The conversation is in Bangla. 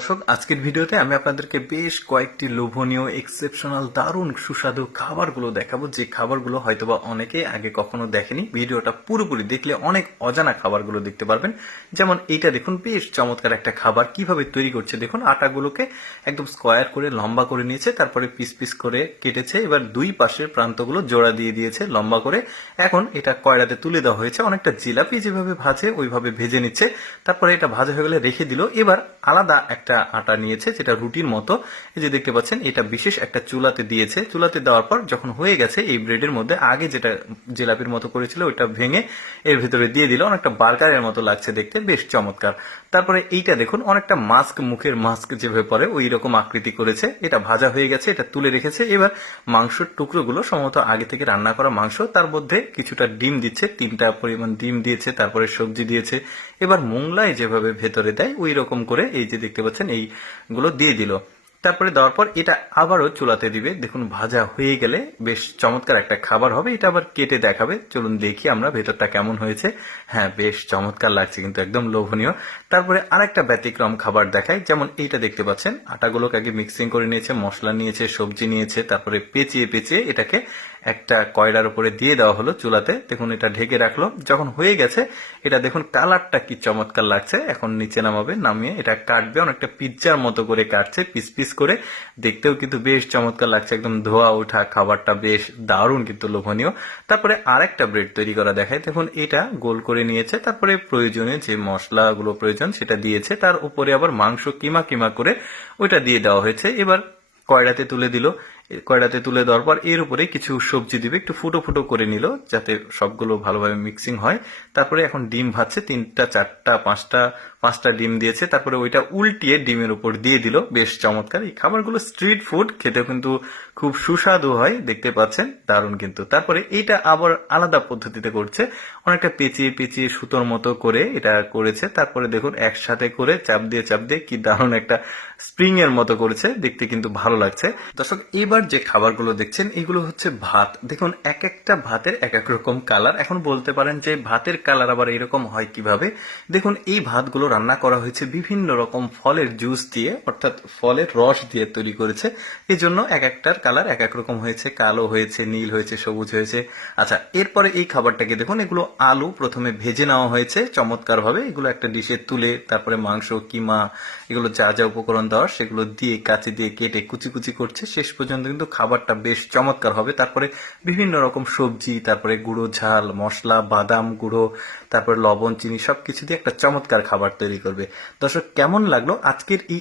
দর্শক, আজকের ভিডিওতে আমি আপনাদেরকে বেশ কয়েকটি লোভনীয় এক্সেপশনাল দারুণ, সুস্বাদু খাবারগুলো দেখাবো। যে খাবারগুলো হয়তোবা অনেকে আগে কখনো দেখেনি, ভিডিওটা পুরোপুরি দেখলে অনেক অজানা খাবারগুলো দেখতে পারবেন। যেমন এইটা দেখুন, বেশ চমৎকার একটা খাবার। কীভাবে তৈরি করছে দেখুন, আটাগুলোকে একদম স্কোয়ার করে লম্বা করে নিয়েছে, তারপরে পিস পিস করে কেটেছে, এবার দুই পাশের প্রান্তগুলো জোড়া দিয়ে দিয়েছে লম্বা করে। এখন এটা কয়লাতে তুলে দেওয়া হয়েছে, অনেকটা জিলাপি যেভাবে ভাজে ওইভাবে ভেজে নিচ্ছে, তারপরে এটা ভাজা হয়ে গেলে রেখে দিল। এবার আলাদা একটা আটা নিয়েছে, যেটা রুটির মতো। এই যে দেখতে পাচ্ছেন, এটা বিশেষ একটা চুলাতে দিয়েছে। চুলাতে দেওয়ার পর যখন হয়ে গেছে, এই ব্রেডের মধ্যে আগে যেটা জিলাপির মতো করেছিল, ওইটা ভেঙে এর ভিতরে দিয়ে দিল। অনেকটা বার্গারের মতো লাগছে দেখতে, বেশ চমৎকার। তারপরে এইটা দেখুন, অনেকটা মাস্ক, মুখের মাস্ক যেভাবে পরে, ওই রকম আকৃতি করেছে। এটা ভাজা হয়ে গেছে, এটা তুলে রেখেছে। এবার মাংসের টুকরোগুলো সম্ভবত আগে থেকে রান্না করা মাংস, তার মধ্যে কিছুটা ডিম দিচ্ছে, তিনটা পরিমাণ ডিম দিয়েছে, তারপরে সবজি দিয়েছে। এবার মোংলায় যেভাবে ভেতরে দেয়, ওই রকম করে, এই যে দেখতে পাচ্ছেন এইগুলো দিয়ে দিল। তারপরে দেওয়ার পর এটা আবারও চুলাতে দিবে। দেখুন, ভাজা হয়ে গেলে বেশ চমৎকার একটা খাবার হবে। এটা আবার কেটে দেখাবে। চলুন দেখি আমরা ভেতরটা কেমন হয়েছে। হ্যাঁ বেশ চমৎকার লাগছে, কিন্তু একদম লোভনীয়। তারপরে আরেকটা ব্যতিক্রম খাবার দেখায় যেমন এইটা দেখতে পাচ্ছেন। আটাগুলোকে আগে মিক্সিং করে নিয়েছে, মশলা নিয়েছে, সবজি নিয়েছে, তারপরে পেঁচিয়ে পেঁচিয়ে এটাকে একটা কয়লার উপরে দিয়ে দেওয়া হলো চুলাতে। দেখুন, এটা ঢেকে রাখল। যখন হয়ে গেছে, এটা দেখুন কালারটা কি চমৎকার লাগছে। এখন নিচে নামাবে, নামিয়ে এটা কাটবে, অনেকটা পিৎজার মতো করে কাটছে, পিস পিস করে। দেখতেও কিন্তু বেশ চমৎকার লাগছে, একদম ধোয়া ওঠা খাবারটা বেশ দারুণ কিন্তু লোভনীয়। তারপরে আরেকটা ব্রেড তৈরি করা দেখায় দেখুন, এটা গোল করে নিয়েছে। তারপরে প্রয়োজনে যে মশলাগুলো প্রয়োজন, সেটা দিয়েছে। তার উপরে আবার মাংস কিমা কিমা করে ওইটা দিয়ে দেওয়া হয়েছে। এবার কয়লাতে তুলে দিল। কয়লাতে তুলে দেওয়ার পর এর উপরে কিছু সবজি দিবে। একটু ফুটো ফুটো করে নিল যাতে সবগুলো ভালোভাবে মিক্সিং হয়। তারপরে এখন ডিম ভাজছে, তিনটা, চারটা, পাঁচটা পাঁচটা ডিম দিয়েছে। তারপরে ওইটা উল্টিয়ে ডিমের উপর দিয়ে দিল। বেশ চমৎকার। এই খাবারগুলো স্ট্রিট ফুড খেতেও কিন্তু খুব সুস্বাদু হয়, দেখতে পাচ্ছেন, দারুণ কিন্তু। তারপরে এইটা আবার আলাদা পদ্ধতিতে করছে। অনেকটা পেঁচিয়ে পেঁচিয়ে সুতোর মতো করে এটা করেছে। তারপরে দেখুন, একসাথে করে চাপ দিয়ে চাপ দিয়ে কি দারুণ একটা স্প্রিং এর মতো করেছে। দেখতে কিন্তু ভালো লাগছে। দর্শক, এবার যে খাবারগুলো দেখছেন, এগুলো হচ্ছে ভাত। দেখুন এক একটা ভাতের এক এক রকম কালার এখন বলতে পারেন যে ভাতের কালার আবার এরকম হয় কীভাবে? দেখুন, এই ভাতগুলো রান্না করা হয়েছে বিভিন্ন রকম ফলের জুস দিয়ে, অর্থাৎ ফলের রস দিয়ে তৈরি করেছে। এই জন্য এক একটার কালার এক এক রকম হয়েছে। কালো হয়েছে, নীল হয়েছে, সবুজ হয়েছে। আচ্ছা এরপরে এই খাবারটাকে দেখুন, এগুলো আলু প্রথমে ভেজে নেওয়া হয়েছে চমৎকার ভাবে এগুলো একটা ডিশে তুলে, তারপরে মাংস, কিমা, এগুলো যা যা উপকরণ দেওয়া সেগুলো দিয়ে কাঁচি দিয়ে কেটে কুচি কুচি করছে। শেষ পর্যন্ত কিন্তু খাবারটা বেশ চমৎকার হবে। তারপরে বিভিন্ন রকম সবজি, তারপরে গুঁড়ো ঝাল, মশলা, বাদাম গুঁড়ো, তারপরে লবণ, চিনি সব কিছু দিয়ে একটা চমৎকার খাবার তৈরি করবে। দর্শক, কেমন লাগল? আজকের এই